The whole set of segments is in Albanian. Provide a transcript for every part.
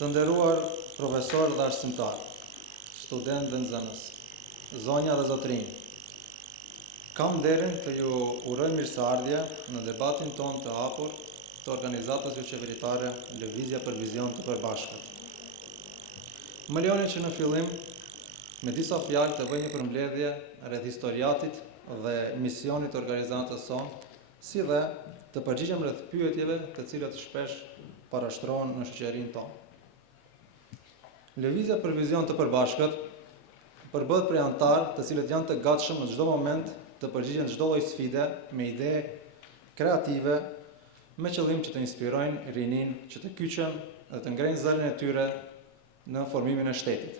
Të nderuar profesor dhe arsimtar, student dhe nxënës, zonja dhe zotrinj, kam nderin të ju uroj mirëseardhje në debatin ton të hapur të organizatës jo qeveritare Lëvizja për Vizion të Përbashkët. Më lejoni që në fillim me disa fjalë të bëj një përmbledhje rreth historiatit dhe misionit të organizatës son, si dhe të përgjigjem rreth pyetjeve të cilat shpesh parashtrohen në shoqërinë tonë. Lëvizja për Vizion të Përbashkët përbëhet prej anëtarë të cilët janë të gatshëm në çdo moment të përgjigjen çdo lloj sfide me ide kreative me qëllim që të inspirojnë rinin që të kyçen dhe të ngrejnë zërin e tyre në formimin e shtetit.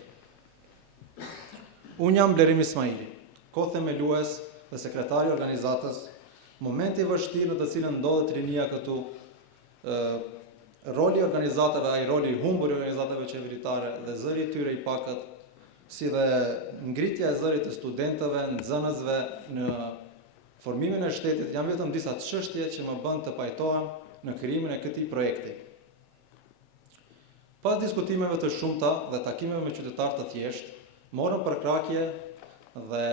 Unë jam Blerim Ismaili, kothemelues dhe sekretari i organizatës. Momenti i vështirë në të cilën ndodhet rinia këtu, roli i organizatave, ai roli i humbur i organizatave qeveritare dhe zëri i tyre i pakët, si dhe ngritja e zërit të studentëve, nxënësve në formimin e shtetit, janë vetëm disa çështje që më bën të pajtohem në krijimin e këtij projekti. Pas diskutimeve të shumta dhe takimeve me qytetarë të thjeshtë, morëm përkrahje dhe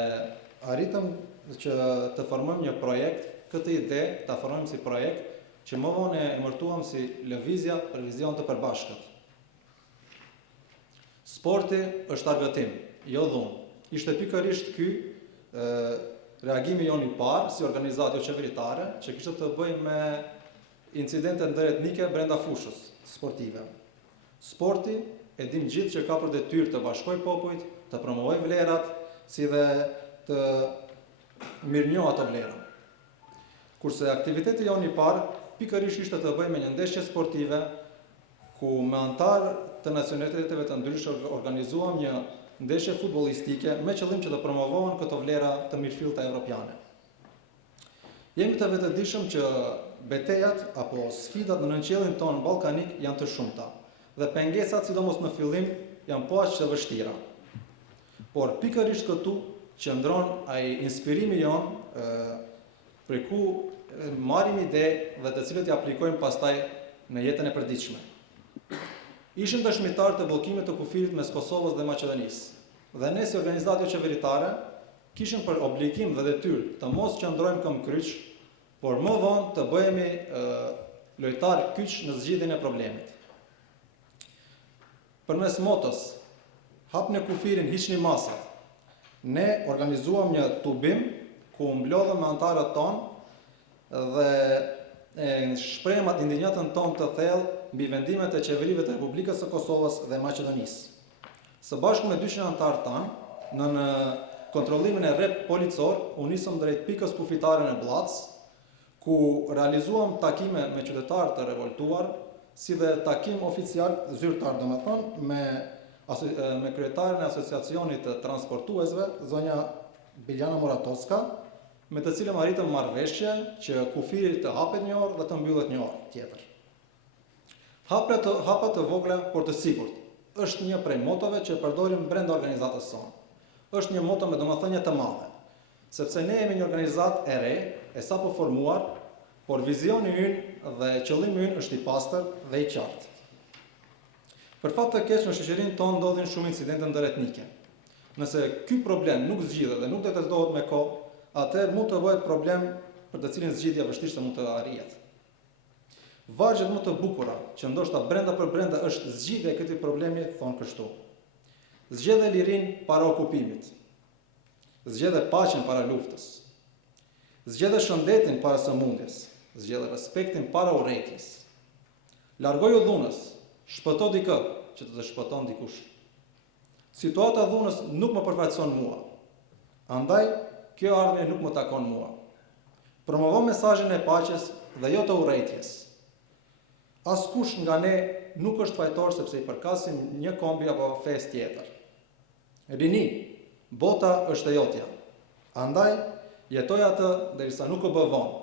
arritëm që të formojmë një projekt, këtë ide ta formojmë si projekt që më vonë e emërtuam si Lëvizja për Vizion të Përbashkët. Sporti është argëtim, jo dhunë. Ishte pikërisht ky reagimi jon i parë si organizatë qeveritare që kishte të bëjë me incidente ndëretnike brenda fushës sportive. Sporti e dim gjithë që ka për detyrë të bashkojë popujt, të promovojë vlerat, si dhe të mirënjohë ato vlera. Kurse aktiviteti jon i parë pikërisht ishte të bëjë me një ndeshje sportive ku me antarë të nacionaliteteve të ndryshme organizuam një ndeshje futbollistike me qëllim që të promovohen këto vlera të mirëfillta evropiane. Jemi të vetëdijshëm që betejat apo sfidat në nënqellin tonë ballkanik janë të shumta dhe pengesat, sidomos në fillim, janë po aq të vështira. Por pikërisht këtu qëndron ai inspirimi jon për ku marrim ide dhe të cilët i aplikojmë pastaj në jetën e përditshme. Ishim dëshmitar të bllokimit të kufirit mes Kosovës dhe Maqedonisë dhe ne si organizatë qeveritare kishim për obligim dhe detyrë të mos qëndrojmë këmbë kryq, por më vonë të bëhemi lojtar kyç në zgjidhjen e problemit. Përmes motos hapni kufirin, hiqni masat, ne organizuam një tubim ku mblodhëm me antarët tonë dhe shprehëm atë indinjatën tonë të thellë mbi vendimet e qeverive të Republikës së Kosovës dhe Maqedonisë. Së bashku me 200 antarë tanë, në kontrollimin e rrep policor, u nisëm drejt pikës kufitare në Blac, ku realizuam takime me qytetarë të revoltuar, si dhe takim oficial zyrtar, domethënë me kryetaren e asociacionit të transportuesve, zonja Biljana Muratovska, me të cilëm arritëm marrëveshje që kufiri të hapet një orë dhe të mbyllet një orë tjetër. Hapa të vogla, por të sigurt, është një prej motove që përdorim brenda organizatës sonë. Është një moto me domethënie të madhe, sepse ne jemi një organizatë e re, e sapo formuar, por vizioni ynë dhe qëllimi ynë është i pastër dhe i qartë. Për fat të keq në shoqërinë tonë ndodhin shumë incidente ndëretnike. Nëse ky problem nuk zgjidhet dhe nuk detektohet me kohë, atëherë mund të bëhet problem për të cilin zgjidhja vështirëse mund të arrihet. Vargjet më të bukura, që ndoshta brenda për brenda është zgjidhja e këtij problemi, thonë kështu: zgjedhë lirinë para okupimit, zgjedhë paqen para luftës, zgjedhë shëndetin para sëmundjes, zgjedhë respektin para urrëties. Largoju dhunës, shpëto dikë që të shpëton dikush. Situata e dhunës nuk më përfaqëson mua. Andaj kjo ardhmje nuk më takon mua. Promovo mesazhin e paqes dhe jo të urrëties. Askush nga ne nuk është fajtor sepse i përkasim një kombi apo fesë tjetër. Rini, bota është e jotja. Andaj jetoj atë derisa nuk u bë vonë.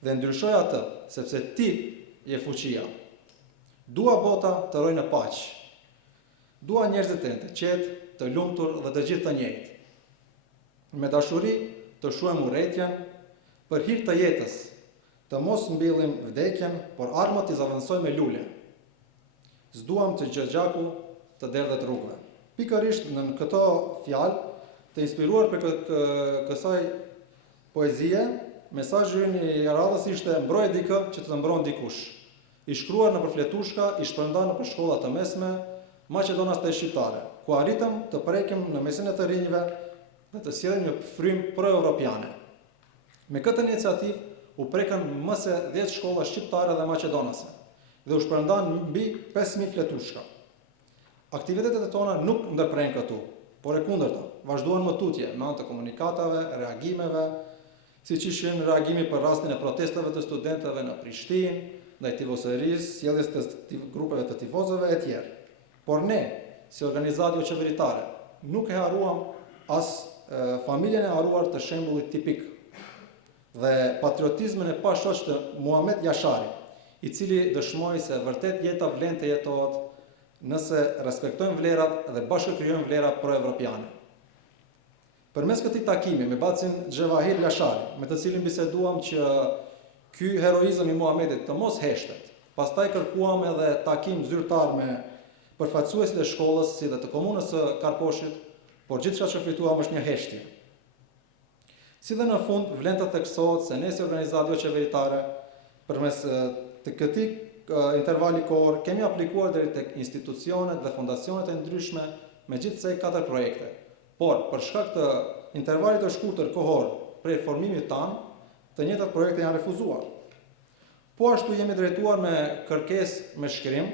Dhe ndryshoj atë sepse ti je fuqia. Dua bota të rojë në paqë. Dua njerëzit të qetë, të lumtur dhe të gjithë të njëjtë. Me dashuri të shuhem urrëtien për hir të jetës, të mos mbillim vdekjen, por armët i zaventësoj me lule. S'duam që gjaku të derdhet rrugëve. Pikërisht në këto fjalë të inspiruar për kësaj poezie, mesazhi i radhës ishte mbroj dikë që të mbron dikush. I shkruar në përfletushka, i shpërndan në shkollat të mesme, Maqedonas të shqiptare, ku arritëm të prekim në mesin e të rinjve dhe të sjellim një frymë pro-evropiane. Me këtë iniciativë u prekën më se 10 shkolla shqiptare dhe maqedonase dhe u shpërndan mbi 5000 fletushka. Aktivitetet e tona nuk ndërprejnë këtu, por e kundërta, vazhduan më tutje me anë të komunikatave, reagimeve, siç ishin reagimi për rastin e protestave të studentëve në Prishtinë, ndaj tifozërisë, sjelljes të grupeve të tifozëve e tjerë. Por ne, si organizatë jo qeveritare, nuk e haruam as familjen e haruar të shembullit tipik dhe patriotizmin e pashoq të Muhamet Jashari, i cili dëshmoi se vërtet jeta vlen të jetohet nëse respektojmë vlerat dhe bashkëkrijojmë vlera pro-evropiane. Përmes këtij takimi me bacin Xhevahir Jashari, me të cilin biseduam që ky heroizëm i Muhamedit të mos heshtet, pastaj kërkuam edhe takim zyrtar me përfaqësuesit e shkollës si dhe të komunës së Karposhit, por gjithçka që fituam është një heshtje. Si dhe në fund, vlen të theksohet se ne si organizatë jo qeveritare, përmes të këtij intervali kohor, kemi aplikuar deri tek institucionet dhe fondacionet e ndryshme me gjithsej 4 projekte. Por, për shkak të intervalit të shkurtër kohor prej formimit tanë, të njëjtat projekte janë refuzuar. Po ashtu jemi drejtuar me kërkesë me shkrim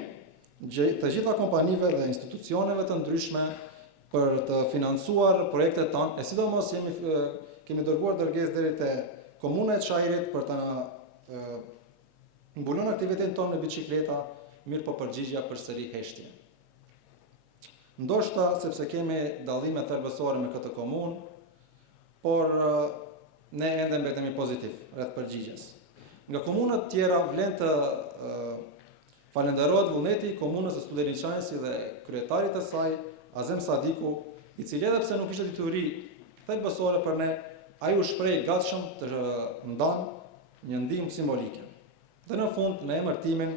të gjitha kompanive dhe institucioneve të ndryshme për të financuar projektet tanë, e sidomos kemi dërguar dërgesë deri te komuna e Çajirit për të mbuluar aktivitetin tonë me bicikleta, mirë po përgjigjja përsëri heshtje. Ndoshta sepse kemi dallime thelbësore me këtë komunë, por ne ende mbetemi pozitiv rreth përgjigjes. Nga komunat tjera vlen të falenderohet vullneti i komunës së Studeniçanësi dhe kryetarit të saj, Azem Sadiku, i cili edhe pse nuk ishte dituri thelbësore për ne, ai u shpreh gatshëm të ndan një ndihmë simbolike. Dhe në fund, me emër timin,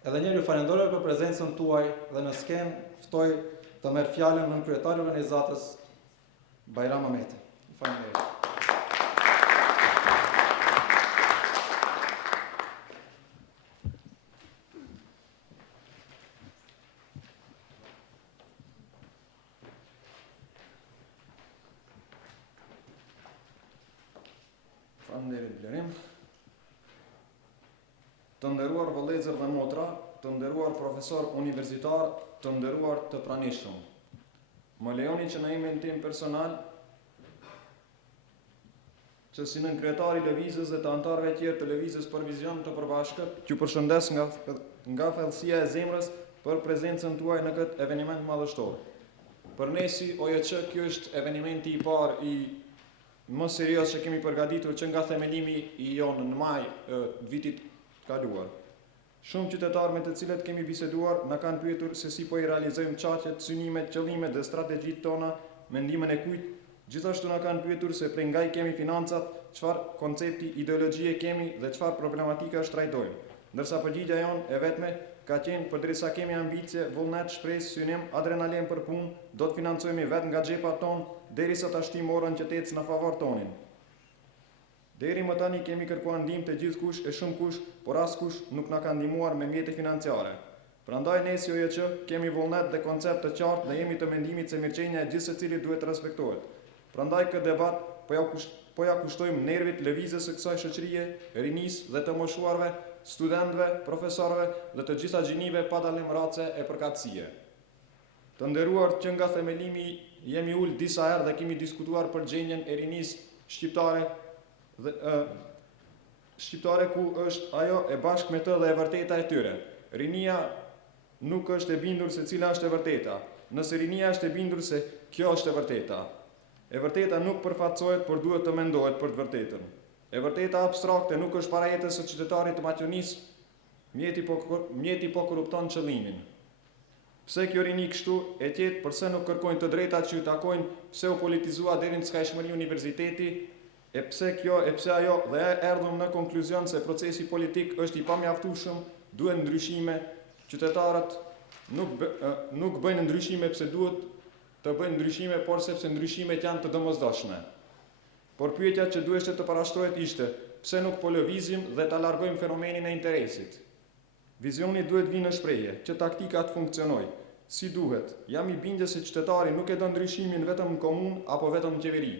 edhe njëri ju falenderoj për prezencën tuaj dhe në skenë ftoj të merr fjalën nën kryetari i organizatës Bajram Ahmeti. Faleminderit. Faleminderit Blerim. Të nderuar vëllezër dhe motra, të nderuar profesor universitar, të nderuar të pranishëm. Më lejoni që në emrin tim personal, që si nën kryetari i lëvizjes dhe të anëtarëve tjerë të lëvizjes për vizion të përbashkët, ju përshëndes nga thellësia e zemrës për prezencën tuaj në këtë eveniment madhështor. Për ne si OJQ, kjo është evenimenti i parë i më serios që kemi përgatitur që nga themelimi i jonë në maj vitit kaluar. Shumë qytetarë me të cilët kemi biseduar na kanë pyetur se si po i realizojmë çaqjet, synimet, qëllimet dhe strategjitë tona me ndihmën e kujt. Gjithashtu na kanë pyetur se prej nga i kemi financat, çfarë koncepti, ideologjie kemi dhe çfarë problematika trajtojmë. Ndërsa përgjigjja jonë e vetme ka qenë përderisa kemi ambicie, vullnet, shpresë, synim, adrenalin për punë, do të financojmë vetë nga xhepat tonë derisa ta shtim orën që të ecë në favor tonin. Deri më tani kemi kërkuar ndihmë të gjithkush e shumë kush, por askush nuk na ka ndihmuar me mjete financiare. Prandaj ne si OJQ kemi vullnet dhe koncept të qartë dhe jemi të mendimit se mirëqenia e gjithë secilit duhet të respektohet. Prandaj këtë debat po ja kushtojmë nervit lëvizjes së kësaj shoqërie, rinisë dhe të moshuarve, studentëve, profesorëve dhe të gjitha gjinive pa dallim race e përkatësie. Të nderuar që nga themelimi jemi ul disa herë dhe kemi diskutuar për gjendjen e rinisë shqiptare ku është ajo e bashkë me të dhe e vërteta e tyre. Rinia nuk është e bindur se cila është e vërteta, nëse rinia është e bindur se kjo është e vërteta. E vërteta nuk përfaqësohet, por duhet të mendohet për të vërtetën. E vërteta abstrakte nuk është para jetës së qytetarit të Maqedonisë, mjeti po korrupton qëllimin. Pse kjo rini kështu e tjetë, përse nuk kërkojnë të drejtat që ju takojnë, pse u politizua deri në skajshmëri universiteti, e pse ajo dhe erdhëm në konkluzion se procesi politik është i pamjaftueshëm, duhet ndryshime, qytetarët nuk bëjnë ndryshime pse duhet të bëjnë ndryshime, por sepse ndryshimet janë të domosdoshme. Por pyetja që duheshte të parashtrohet ishte, pse nuk po lëvizim dhe ta largojmë fenomenin e interesit? Vizioni duhet vinë në shprehje, që taktika të funksionoj. Si duhet, jam i bindje se qytetari nuk e do ndryshimin vetëm në komun apo vetëm në qeveri,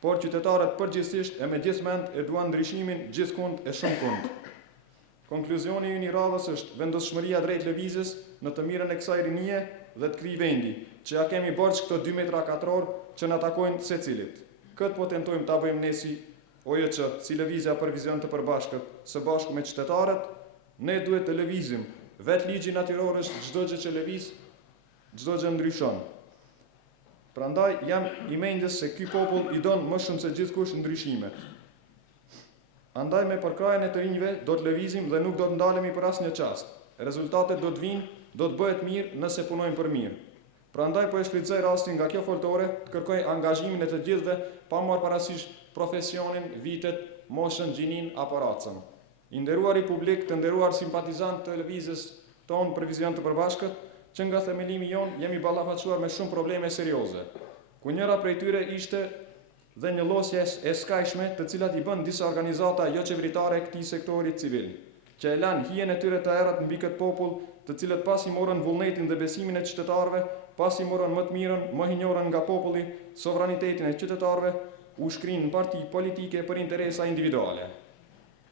por qytetarët përgjithsisht e me gjithë mend e duan ndryshimin gjithkund e shumë kund. Konkluzjoni i radhës është vendosshmëria drejt lëvizjes në të mirën e kësaj rinie dhe të këtij vendi, që ja kemi borxh këto 2 metra katror që na takojnë secilit. Këtë po tentojmë ta bëjmë nesi OJC si lëvizja për vizion të përbashkët, së bashku me qytetarët, ne duhet të lëvizim. Vetë ligji natyror është çdo gjë që lëviz, çdo gjë ndryshon. Prandaj jam i mendjes se ky popull i don më shumë se gjithkush ndryshime. Andaj me përkrajen e të rinjve do të lëvizim dhe nuk do të ndalemi për asnjë çast. Rezultatet do të vinë, do të bëhet mirë nëse punojmë për mirë. Prandaj po e shfrytëzoj rastin nga kjo foltore të kërkoj angazhimin e të gjithëve pa marrë parasysh profesionin, vitet, moshën, gjinin apo racën. I nderuari publik, të nderuar simpatizant të lëvizjes tonë për vizion të përbashkët, që nga themelimi jon jemi ballafaqsuar me shumë probleme serioze. Ku njëra prej tyre ishte dhe një llosje e skajshme, të cilat i bën disa organizata jo qeveritare këtij sektori civil, që e lanë hijen e tyre të errat mbi këtë popull, të cilët pasi morën vullnetin dhe besimin e qytetarëve, pasi morën më të mirën, më hinjorën nga populli, sovranitetin e qytetarëve, u shkrinë në parti politike për interesa individuale.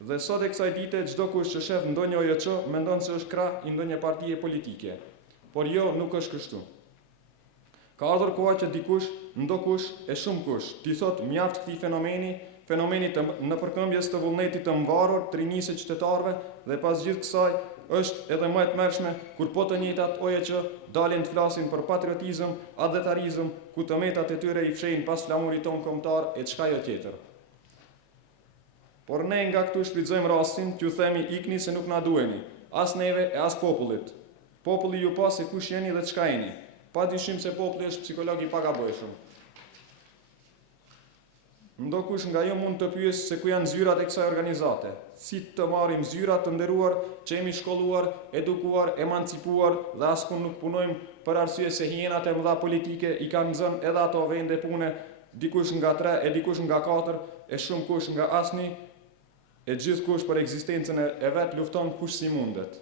Dhe sot e kësaj dite çdo kush që shef ndonjë OJC mendon se është krah i ndonjë partie politike. Por jo, nuk është kështu. Ka ardhur koha që dikush, ndokush e shumë kush, t'i thot mjaft këtij fenomeni të nëpërkëmbjes të vullnetit të mvarur, të rinisë së qytetarëve dhe pas gjithë kësaj është edhe më e tmerrshme kur po të njëjtat OJC dalin të flasin për patriotizëm, adhetarizëm, ku të metat e tyre i fshehin pas flamurit ton kombëtar e çka jo tjetër. Por ne nga këtu shfrytëzojmë rastin, t'ju themi ikni se nuk na duheni, as neve e as popullit. Populli ju pa se kush jeni dhe çka jeni. Pa dyshim se populli është psikolog i pagabojshëm. Ndokush nga ju mund të pyesë se ku janë zyrat e kësaj organizate. Si të marrim zyrat të nderuar që jemi shkolluar, edukuar, emancipuar dhe askund nuk punojmë për arsye se hienat e mëdha politike i kanë zënë edhe ato vende pune, dikush nga 3 e dikush nga 4 e shumë kush nga asni e gjithë kush për ekzistencën e vet lufton kush si mundet.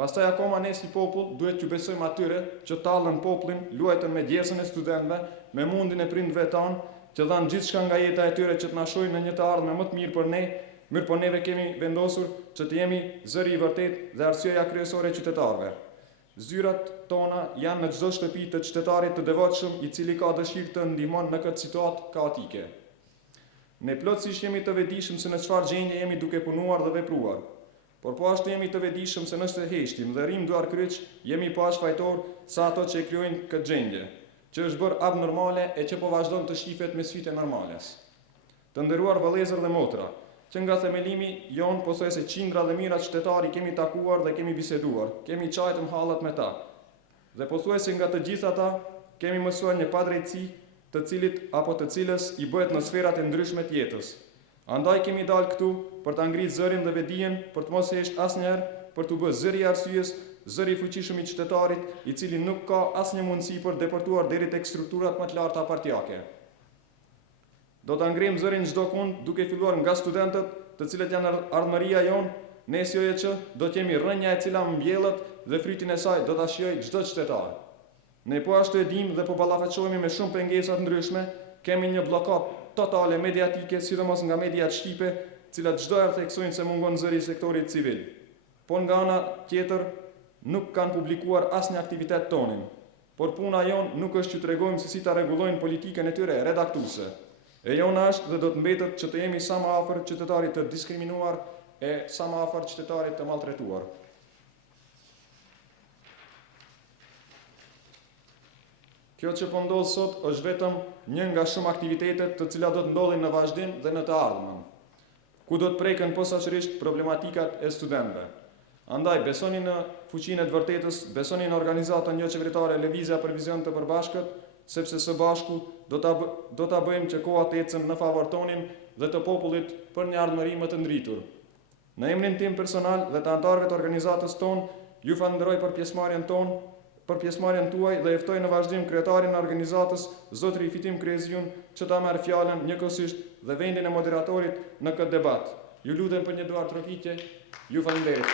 Pastaj akoma ne si popull duhet t'ju besojmë atyre që tallën popullin, luajtën me djesën e studentëve, me mundin e prindve tanë, që dhanë gjithçka nga jeta e tyre që të na shojnë në një të ardhme më të mirë për ne, mirë po neve kemi vendosur që të jemi zëri i vërtet dhe arsyeja kryesore e qytetarëve. Zyrat tona janë në çdo shtëpi të qytetarit të devotshëm i cili ka dëshirë të ndihmon në këtë situatë kaotike. Ne plotësisht jemi të vetëdijshëm se në çfarë gjendje jemi duke punuar dhe vepruar. Por po ashtu jemi të vetëdijshëm se nëse heshtim dhe rrim duar kryq, jemi po aq fajtor sa ato që e krijojnë këtë gjendje, që është bërë abnormale e që po vazhdon të shifet me sytë normales. Të nderuar vëllezër dhe motra, që nga themelimi jon pothuajse qindra dhe mijëra qytetari kemi takuar dhe kemi biseduar, kemi çajtur hallat me ta. Dhe pothuajse nga të gjithë ata kemi mësuar një padrejtësi, të cilit apo të cilës i bëhet në sferat e ndryshme të jetës. Andaj kemi dalë këtu për ta ngritur zërin dhe vetdijen, për të mos hesh asnjëherë, për të bërë zëri i arsyes, zëri i fuqishëm i qytetarit, i cili nuk ka asnjë mundësi për deportuar deri tek strukturat më të larta partijake. Do ta ngrim zërin çdo kund, duke filluar nga studentët, të cilët janë ardhmëria jon, ne si OJC do të jemi rrënja e cila mbjellët dhe frytin e saj do ta shijojë çdo qytetar. Ne po ashtu e dimë dhe po ballafaqohemi me shumë pengesa të ndryshme, kemi një bllokat totale mediatike, sidomos nga mediat shqipe, të cilat çdo herë theksojnë se mungon zëri i sektorit civil. Po nga ana tjetër nuk kanë publikuar asnjë aktivitet tonin. Por puna jon nuk është që tregojmë se si ta rregullojnë politikën e tyre redaktuese. E jona është dhe do të mbetet që të jemi sa më afër qytetarit të diskriminuar e sa më afër qytetarit të maltretuar. Kjo që po ndodh sot është vetëm një nga shumë aktivitetet të cilat do të ndodhin në vazhdim dhe në të ardhmen, ku do të preken posaçërisht problematikat e studentëve. Andaj besoni në fuqinë e të vërtetës, besoni në organizatën jo qeveritare Lëvizja për Vizion të Përbashkët, sepse së bashku do ta bëjmë që kohat të ecën në favor tonin dhe të popullit për një ardhmëri më të ndritur. Në emrin tim personal dhe të anëtarëve të organizatës tonë, ju falenderoj për pjesëmarrjen tonë për pjesëmarrjen tuaj dhe e ftoj në vazhdim kryetarin e organizatës, zotëri Fitim Kreziun, që ta merr fjalën njëkohësisht dhe vendin e moderatorit në këtë debat. Ju lutem për një duar trokitje. Ju falenderit.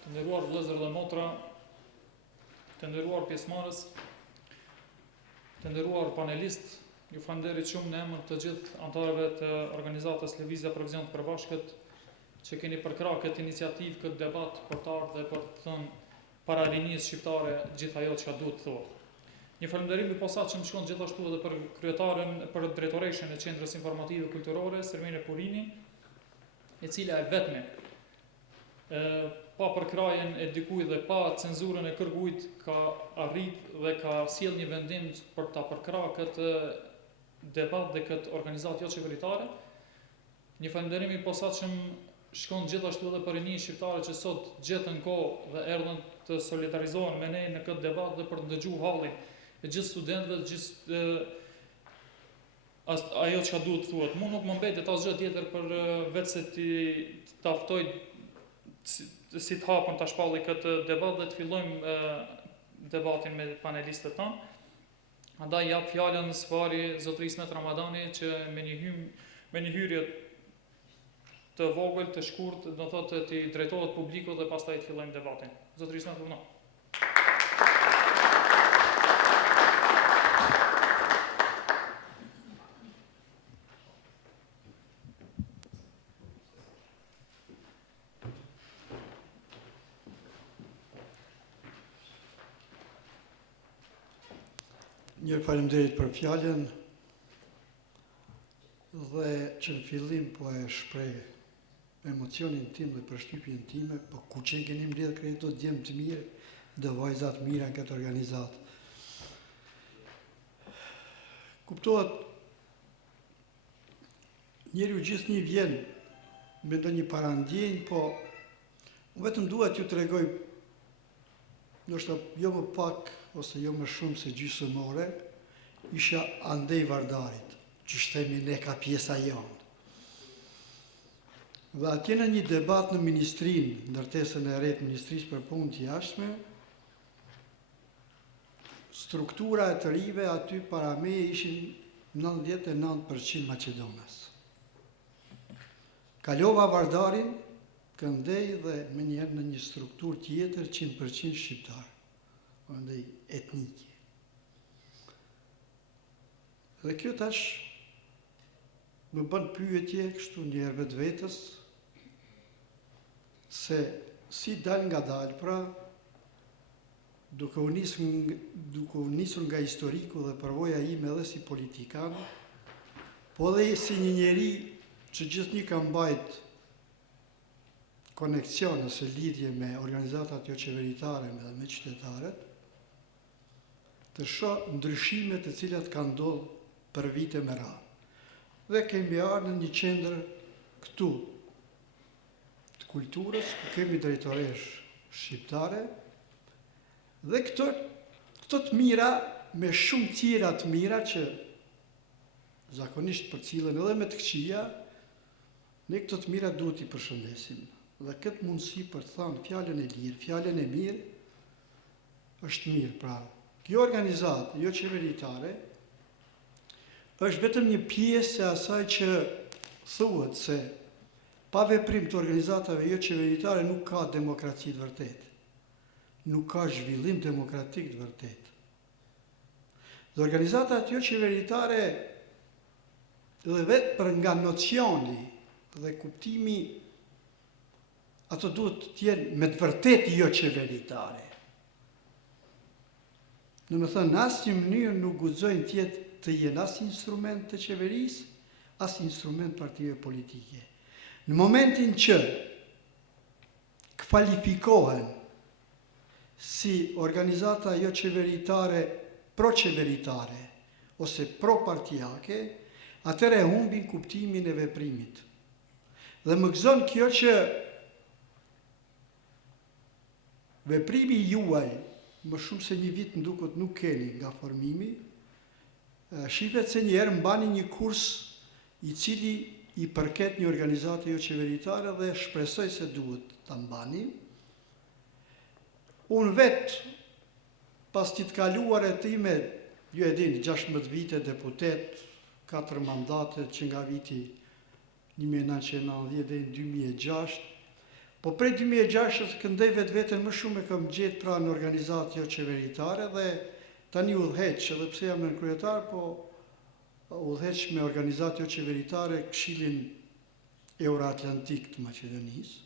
Të nderuar vëllezër dhe motra, të nderuar pjesëmarrës, të nderuar panelist, ju falenderit shumë në emër të gjithë anëtarëve të organizatës Lëvizja për Vizion të Përbashkët që keni përkrahur këtë iniciativë, këtë debat për të ardhur dhe për të thënë para rinisë shqiptare gjithë ajo që duhet të thuhet. Një falënderim i posaçëm shkon gjithashtu edhe për kryetaren për drejtoreshën e Qendrës Informative Kulturore, Sermine Purini, e cila e vetme pa përkrajen e dikujt dhe pa cenzurën e kërkujt ka arrit dhe ka sjell një vendim për ta përkrahur këtë debat dhe këtë organizatë jo qeveritare. Një falënderim i posaçëm shkon gjithashtu edhe për rinisë shqiptare që sot gjetën kohë dhe erdhën të solidarizohen me ne në këtë debat dhe për të ndëgjuar hallin e gjithë studentëve, gjithë ajo që duhet të thuhet. Mu nuk më mbetet asgjë tjetër për vetë se ta ftoj si të hapën ta shpalli këtë debat dhe të fillojmë debatin me panelistët tanë. Andaj jap fjalën së pari zotërisë Met Ramadani që me një hyrje të vogël, të shkurt, do thotë të drejtohet publikut dhe pastaj të fillojmë debatin. Zotërisë Met Ramadani. Njërë faleminderit për fjalën dhe që në fillim po e shpreh emocionin tim dhe përshtypjen time, po ku që keni mbledh kredo djem të mirë dhe vajzat mira në këtë organizatë. Kuptohet, njeriu gjithë një vjen me ndonjë parandjenjë, po vetëm duhet ju tregoj, ndoshta jo më pak ose jo më shumë se gjysmore, isha andej Vardarit, që shtemi ne ka pjesa jonë. Dhe atje në një debat në ministrinë, ndërtesën e re të Ministrisë për Punë të Jashtme, struktura e të rive aty para me ishin 99% Maqedonas. Kalova Vardarin, këndej dhe me njerë në një strukturë tjetër 100% shqiptar, ndaj etnike. Dhe kjo tash më bën pyetje kështu njerë vetës, se si dal nga dal, pra, duke u nisur nga historiku dhe përvoja ime edhe si politikan, po dhe si një njeri që gjithnjë ka mbajt koneksion ose lidhje me organizatat jo qeveritare dhe me qytetarët, të shoh ndryshimet të cilat kanë ndodhur për vite me radhë. Dhe kemi ardhur në një qendër këtu të kulturës, ku kemi drejtoresh shqiptare, dhe këto të mira, me shumë tjera të mira që zakonisht përcillen edhe me të këqija, ne këto të mira duhet i përshëndesim. Dhe këtë mundësi për të thënë fjalën e lirë, fjalën e mirë, është mirë. Pra, kjo organizatë jo qeveritare është vetëm një pjesë e asaj që thuhet se pa veprim të organizatave jo qeveritare nuk ka demokraci të vërtetë. Nuk ka zhvillim demokratik të vërtetë. Dhe organizatat jo qeveritare dhe vetë për nga nocioni dhe kuptimi ato duhet të jenë me të vërtetë jo qeveritare. Në më thënë, asë një mënyrë nuk guxojnë të jenë asë instrument të qeverisë, asë instrument partive politike. Në momentin që kvalifikohen si organizata jo qeveritare, pro-qeveritare, ose pro-partijake, atëre humbin kuptimin e veprimit. Dhe më gëzon kjo që veprimi juaj, më shumë se një vit në duket nuk keni nga formimi, shifet se njerë mbani një kurs i cili i përket një organizate jo qeveritare dhe shpresoj se duhet të mbani. Unë vetë, pas që të kaluar e time, ju e dini, 16 vite deputet, 4 mandate që nga viti 1990 dhe 2006, po prej 2006 këndej vetën më shumë e kam gjetë pra në organizatë jo qeveritare dhe tani udhëheq, edhe pse jam në kryetar, po udhëheq me organizatë jo qeveritare Këshillin Euroatlantik të Maqedonisë.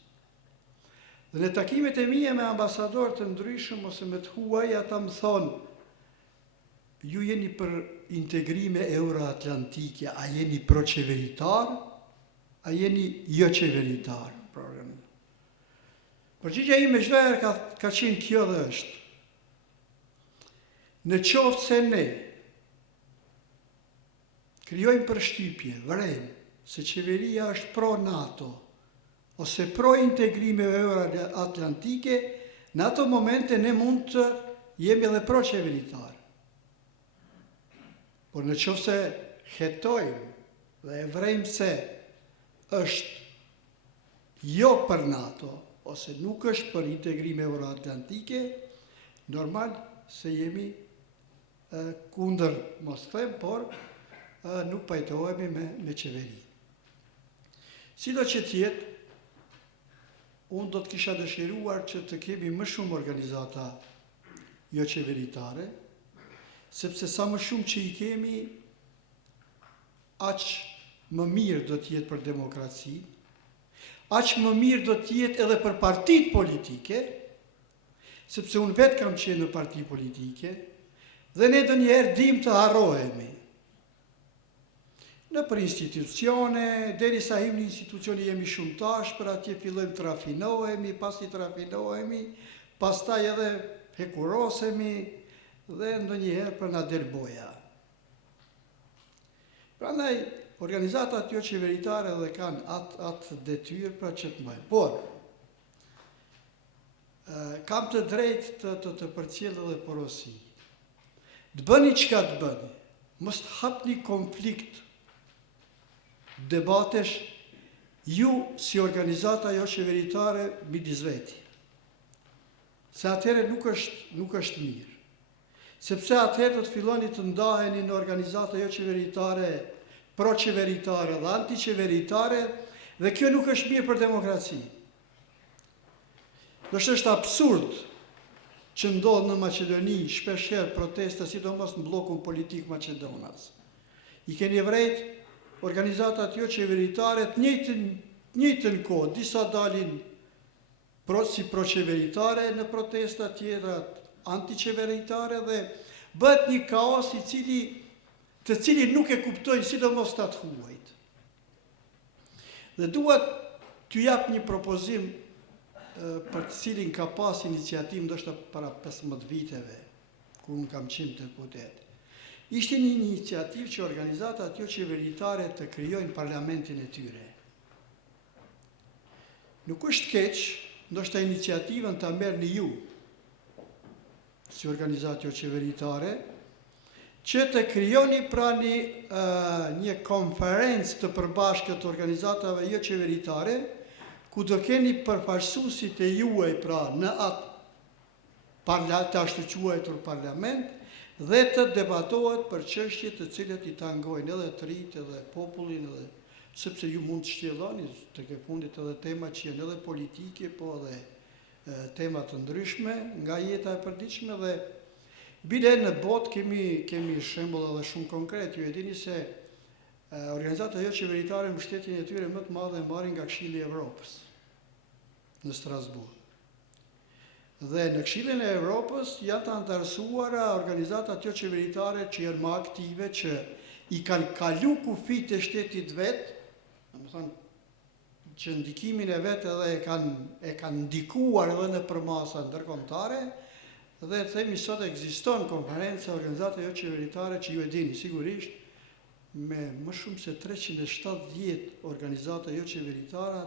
Dhe në takimet e mia me ambasador të ndryshëm ose me të huaj, ata më thonë, ju jeni për integrime euroatlantike, a jeni pro-qeveritar, a jeni jo qeveritar? Përgjigja ime çdo herë ka qenë kjo dhe është. Në qoftë se ne krijojmë përshtypje, vrem, se qeveria është pro-NATO, ose pro-integrimeve euroatlantike, në ato momente ne mund të jemi edhe pro-qeveritar. Por në qoftë se hetojmë dhe e vrejmë se është jo për NATO, ose nuk është për integrime euroatlantike, normal se jemi kundër, mos them, por nuk pajtohemi me qeveri. Sido që tjetë, unë do të kisha dëshiruar që të kemi më shumë organizata jo qeveritare, sepse sa më shumë që i kemi, aq më mirë do t'jetë për demokraci, aq më mirë do t'jetë edhe për partit politike, sepse unë vetë kam qenë në parti politike, dhe ne do njerë dim të harrohemi. Në për institucione, deri sa him në institucione jemi shumë tash, për atje fillojmë të rafinohemi, pas të rafinohemi, pas taj edhe hekurosemi, dhe ndonjëherë për na del boja. Prandaj, organizatat jo qeveritare dhe kanë atë detyrë pra që të mëjnë. Por, kam të drejtë të përcjellë dhe porosi. Të bëni çka të bëni, mos të hapni konflikt debatesh ju si organizata jo qeveritare midis veti. Se atëherë nuk është mirë. Sepse atëherë do të filloni të ndaheni në organizata jo qeveritare, pro-qeveritare dhe anti-qeveritare, dhe kjo nuk është mirë për demokraci. Është absurd që ndodhë në Maqedoni shpeshherë protesta, sidomos në blokun politik Maqedonas. I keni vrejt organizatat jo qeveritare të njëjtën kohë, disa dalin si pro-qeveritare në protesta, tjetrat anti-qeveritare dhe bëhet një kaos të cilin nuk e kuptojnë sidomos të atë huajt. Dhe duhet t'ju jap një propozim për të cilin ka pas iniciativë ndoshta para 15 viteve, kur unë kam qenë deputet. Ishte një iniciativë që organizatat jo qeveritare të krijojnë parlamentin e tyre. Nuk është keq, ndoshta iniciativën ta merrni ju, si organizatë jo qeveritare, që të krijoni pra një konferencë të përbashkët të organizatave jo qeveritare, ku do keni përfaqësuesit e juaj pra në atë të ashtu quajtur parlament, dhe të debatohet për çështje të cilat i tangojnë edhe të rinjt edhe popullin, edhe sepse ju mund të shtjelloni tek e fundit edhe tema që janë edhe politike, po edhe tema të ndryshme nga jeta e përditshme dhe bile në botë kemi shembull edhe shumë konkret. Ju e dini se organizata jo qeveritare në mbështetjen e tyre më të madhe e marrin nga Këshilli i Evropës në Strasbourg. Dhe në Këshillin e Evropës janë të antarësuara organizatat jo qeveritare që janë më aktive, që i kanë kalu kufit e shtetit vetë, domethënë që ndikimin e vetë edhe e kanë ndikuar edhe në përmasa ndërkombëtare, dhe themi sot ekziston konferenca organizata jo qeveritare që ju e dini sigurisht, me më shumë se 370 organizata jo qeveritare